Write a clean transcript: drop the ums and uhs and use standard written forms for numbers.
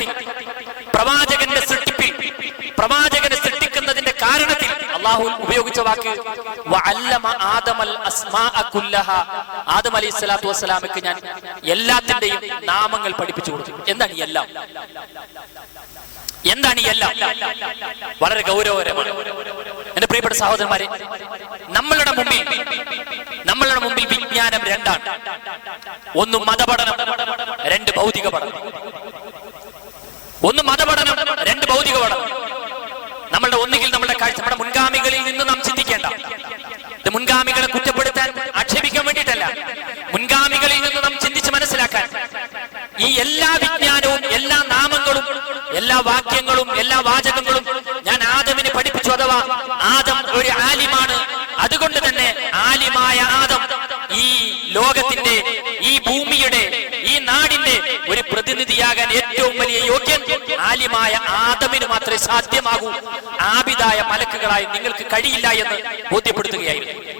തുടക്കത്തിൽ പ്രവാചകന്റെ സൃഷ്ടിപ്പിൽ, പ്രവാചകനെ സൃഷ്ടിക്കുന്നതിന്റെ കാരണത്തിൽ അള്ളാഹു ഉപയോഗിച്ച വാക്ക് വഅല്ലമ ആദമൽ അസ്മാഅ കുല്ലഹ. ആദം അലൈഹിസ്സലാത്തു വസ്സലാമക്ക് ഞാൻ എല്ലാത്തിന്റെയും നാമങ്ങൾ പഠിപ്പിച്ചു കൊടുത്തു. എന്താണ് ഈ എല്ലാം? എന്താണ് ഈ എല്ലാം? വളരെ ഗൗരവകരമാണ്. എന്റെ പ്രിയപ്പെട്ട സഹോദരന്മാരെ, നമ്മളുടെ മുമ്പിൽ വിജ്ഞാനം രണ്ടാണ്. ഒന്ന് മതപഠനം, രണ്ട് ഭൗതിക പഠനം. ഒന്ന് മതപഠനം, രണ്ട് ഭൗതിക പഠനം. ഒന്നുകിൽ നമ്മുടെ കാഴ്ച, നമ്മുടെ മുൻഗാമികളിൽ നിന്ന് നാം ചിന്തിക്കേണ്ട. ഇത് മുൻഗാമികളെ കുറ്റപ്പെടുത്താൻ, ആക്ഷേപിക്കാൻ വേണ്ടിയിട്ടല്ല, മുൻഗാമികളിൽ നിന്ന് നാം ചിന്തിച്ച് മനസ്സിലാക്കാൻ. ഈ എല്ലാ വിജ്ഞാനവും, എല്ലാ നാമങ്ങളും, എല്ലാ വാക്യങ്ങളും, എല്ലാ വാചകങ്ങളും ഞാൻ ആദമിന് പഠിപ്പിച്ചു. അഥവാ ആദം ഒരു ആലിമാണ്. അതുകൊണ്ട് തന്നെ ആലിമായ ആദം ഈ ലോകത്തിന്റെ, ഈ ഭൂമിയുടെ, ഈ നാടിന്റെ ഒരു പ്രതിനിധിയാകാൻ ഏറ്റവും വലിയ യോഗ്യൻ ആലിമായ ആദമിന് മാത്രമേ സാധ്യമാകൂ. ആബിദായ മലക്കുകളായി നിങ്ങൾക്ക് കഴിയില്ല എന്ന് ബോധ്യപ്പെടുത്തുകയായിരുന്നു.